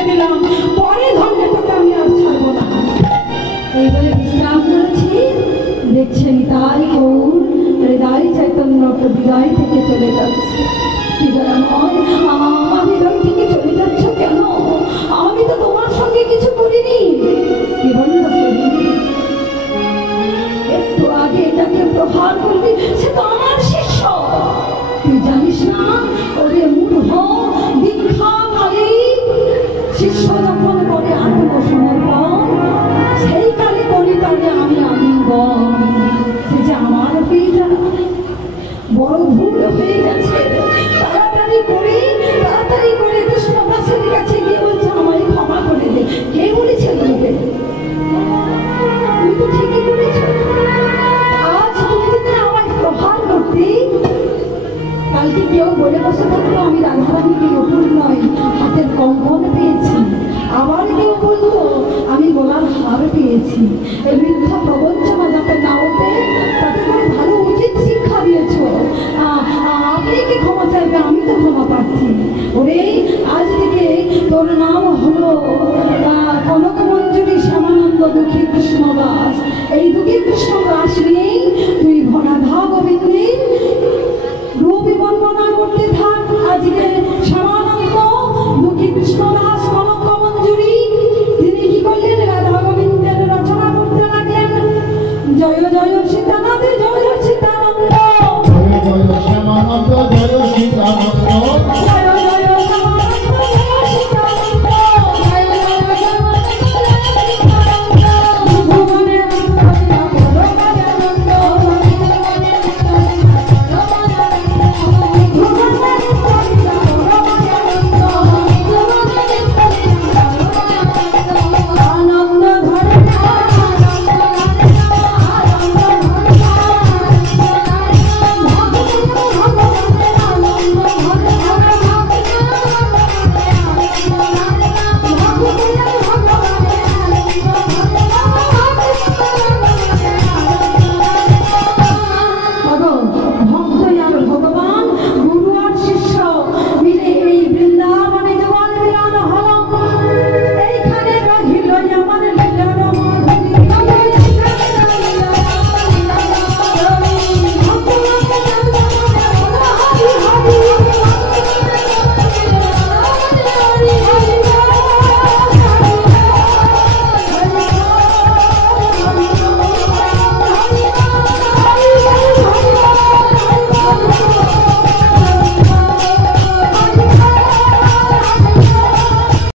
ছেড়ে দিলাম, পরে ধরলে তোকে আমি আর ছাড়বো না। এই বলে বিশ্রাম করেছি। দেখছেন তাই গৌর হৃদয় চৈতন্য হৃদয় থেকে চলে যাচ্ছে। কি দয়াময়, আমার হৃদয় থেকে চলে যাচ্ছ কেন? আমি তো তোমার সঙ্গে কিছু করিনি। কি বলল করিনি? একটু আগে এটাকে প্রহার করবি, সে তো আমার শিষ্য। তুই জানিস না ওরে মূঢ় দীক্ষাকালে শিষ্য যখন করে আত্মসমর্পণ, সেই কালে করি তাকে আমি আলিঙ্গন। সে যে আমার হয়ে যায়, বড় ভুল হয়ে গেছে। তাড়াতাড়ি করে কৃষ্ণদাসের কাছে গিয়ে বলছে আমায় ক্ষমা করে দে। কে বলেছে তোকে? তুই তো ঠিকই করেছ। আজ তুমি যদি আমায় প্রহার করতে, কালকে কেউ বলে বসে থাকতো আমি রাধারানীকে অপুর নয় হাতের কঙ্কন পেয়েছি, আবার কেউ বলতো আমি গলার হার পেয়েছি। এই মিথ্যা প্রবঞ্চনা যাতে না ওঠে তাতে করে ভালো উচিত শিক্ষা দিয়েছ। আপনি কি ক্ষমা চাইবে? আমি তো ক্ষমা পাচ্ছি। ওরে আজ থেকে তোর নাম হলো কনকমঞ্জুরি শ্যামানন্দ দুঃখী কৃষ্ণদাস। এই দুঃখী কৃষ্ণদাস নিয়েই